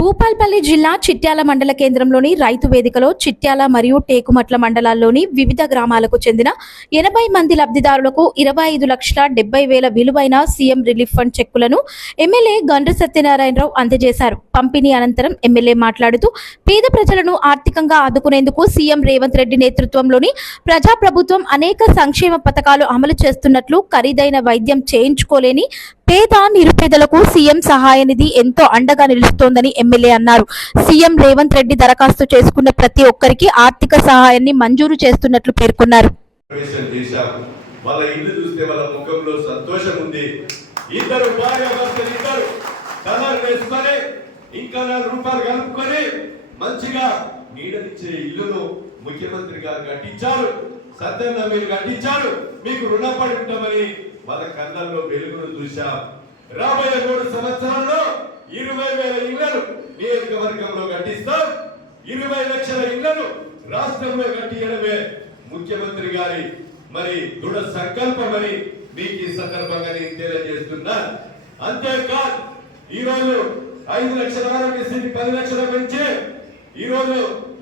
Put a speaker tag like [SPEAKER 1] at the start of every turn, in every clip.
[SPEAKER 1] భూపాల్పల్లి జిల్లా చిట్యాల మండల కేంద్రంలోని రైతు వేదికలో చిట్యాల మరియు టేకుమట్ల మండలాల్లోని వివిధ గ్రామాలకు చెందిన ఎనభై మంది లబ్ధిదారులకు ఇరవై ఐదు లక్షల డెబ్బై వేల విలువైన సీఎం రిలీఫ్ ఫండ్ చెక్కులను ఎమ్మెల్యే గండ్ర సత్యనారాయణరావు అందజేశారు. పంపిణీ అనంతరం ఎమ్మెల్యే మాట్లాడుతూ పేద ప్రజలను ఆర్థికంగా ఆదుకునేందుకు సీఎం రేవంత్ రెడ్డి నేతృత్వంలోని ప్రజాప్రభుత్వం అనేక సంక్షేమ పథకాలు అమలు చేస్తున్నట్లు ఖరీదైన వైద్యం చేయించుకోలేని పేద నిరుపేదలకు సీఎం సహాయ నిధి ఎంతో అండగా నిలుస్తోందని ఎమ్మెల్యే అన్నారు. సీఎం రేవంత్ రెడ్డి దరఖాస్తు చేసుకున్న ప్రతి ఒక్కరికి ఆర్థిక సహాయాన్ని మంజూరు చేస్తున్నట్లు పేర్కొన్నారు.
[SPEAKER 2] వాళ్ళ ఇల్లు చూస్తే వాళ్ళ ముఖంలో సంతోషం ఉంది. ఇద్దరు ఇద్దరు. కలర్ వేసుకొని ఇంకా నాలుగు రూపాయలు కలుపుకొని మంచిగా నీడనిచ్చే ఇల్లును ముఖ్యమంత్రి గారు కట్టించారు. సత్యన్న మీరు కట్టించారు. మీకు రుణపడి ఉంటామని వాళ్ళ కళ్ళల్లో వెలుగును చూశాం. రాబోయే మూడు సంవత్సరాల్లో ఇరవై వేల ఇళ్ళను నియోజకవర్గంలో కట్టిస్తాం. ఇరవై లక్షల ఇళ్ళను రాష్ట్రంలో కట్టియడమే ముఖ్యమంత్రి గారి మరి దృఢ సంకల్పమని మీకు ఈ సందర్భంగా నేను తెలియజేస్తున్నా. అంతేకాదు ఈ రోజు ఐదు లక్షల ఆరోగ్యశ్రీ పది లక్షల పెంచి ఈ రోజు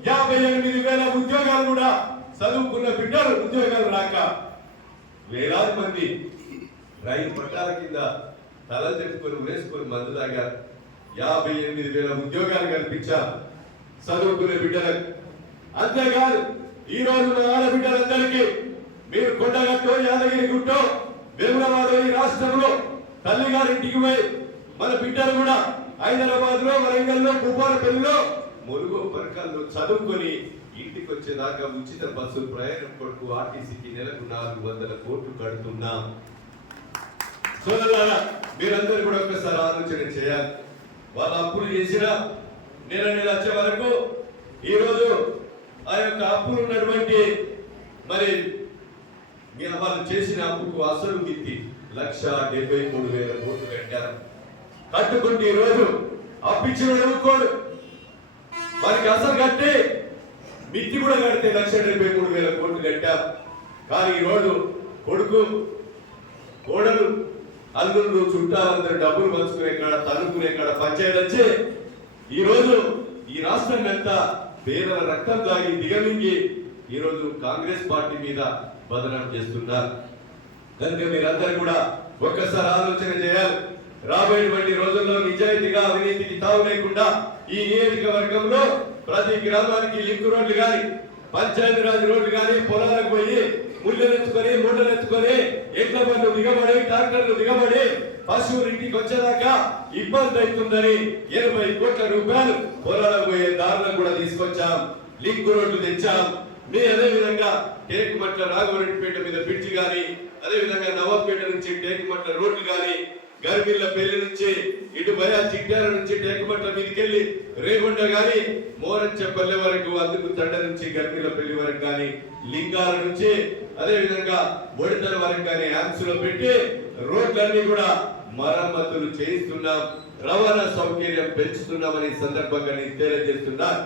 [SPEAKER 2] యాభై ఎనిమిది వేల ఉద్యోగాలు కూడా చదువుకున్న బిడ్డలు ఉద్యోగాలు రాక వేలాది మంది రైతు పట్టాల కింద తల తెప్పుకొని వేసుకొని మందు తాగారు. యాభై ఎనిమిది వేల ఉద్యోగాలు కల్పించా చదువుకునే బిడ్డలకు. అంతేకాదు ఈ రోజు మన ఆడబిడ్డలందరికీ మీరు కొండగట్టో యాదగిరి గుట్టో వేములవాడ ఈ రాష్ట్రంలో తల్లిగారు ఇంటికి పోయి మన బిడ్డలు కూడా హైదరాబాద్లో వరంగల్లో భూపాలపల్లిలో మురుగు పరకల్లో చదువుకొని ఇంటికి వచ్చేదాకా ఉచిత బస్సు ప్రయాణం కొరకు ఆర్టీసీకి నెలకు నాలుగు వందల కోట్లు కడుతున్నాం. సోదరులారా మీరందరూ కూడా ఒకసారి ఆలోచన చేయాలి. వాళ్ళ అప్పులు చేసినా నెల నెల వచ్చే వరకు ఈరోజు ఆ యొక్క అప్పులు ఉన్నటువంటి మరి వాళ్ళు చేసిన అప్పుకు అసలు మిత్తి లక్ష డెబ్బై మూడు వేల కోట్లు కట్టారు. కట్టుకుంటే ఈ రోజు అప్పిచ్చిన వారికి అసలు కట్టి మిత్తి కూడా కడితే లక్ష డెబ్బై మూడు వేల కోట్లు కట్టారు. కానీ ఈరోజు కొడుకు కోడలు అల్లుళ్ళు చుట్టాలందరూ డబ్బులు పంచుకునే కాడ తనుకునే కాడ పంచాయతీ వచ్చి ఈ రోజు ఈ రాష్ట్రం ఎంత పేదల రక్తం తాగి దిగమింగి ఈ రోజు కాంగ్రెస్ పార్టీ మీద బదనాం చేస్తున్నారు. కనుక మీరందరూ కూడా ఒక్కసారి ఆలోచన చేయాలి. రాబోయేటువంటి రోజుల్లో నిజాయితీగా అవినీతికి తావు లేకుండా ఈ నియోజకవర్గంలో ప్రతి గ్రామానికి లింక్ రోడ్లు కానీ పంచాయతీ రాజ్ రోడ్లు కానీ పొలాలకు పోయి ముళ్ళెత్తుకొని మూటలెత్తుకొని ఎట్ల బండ్లు దిగబడి ట్రాక్టర్లు దిగబడి పశువులు ఇంటికి వచ్చేదాకా ఇబ్బంది అవుతుందని ఎనభై కోట్ల రూపాయలు పొలాలకు పోయే దారులను కూడా తీసుకొచ్చాం. లింక్ రోడ్లు తెచ్చాం. మీ అదే విధంగా టేకుమట్ల రాఘవరెడ్డిపేట మీద బ్రిడ్జ్ కానీ అదే విధంగా నవాబ్పేట నుంచి టేకుమట్ల రోడ్లు కానీ గర్భిల్ల పెళ్ళి నుంచి ఇటు భయ చిట్యాల నుంచి టేకుమట్ల మీదకెళ్ళి రేగుండ గాని మోరంచెపల్లె వరకు అందుకు తండ నుంచి గర్మిల్ల పెళ్ళి వరకు గాని లింగాల నుంచి అదే విధంగా బొడితల వరకు గాని యాప్స్లో పెట్టి రోడ్లన్నీ కూడా మరమ్మతులు చేయిస్తున్నాం రవాణా సౌకర్యం పెంచుతున్నామని సందర్భంగా నేను తెలియజేస్తున్నాను.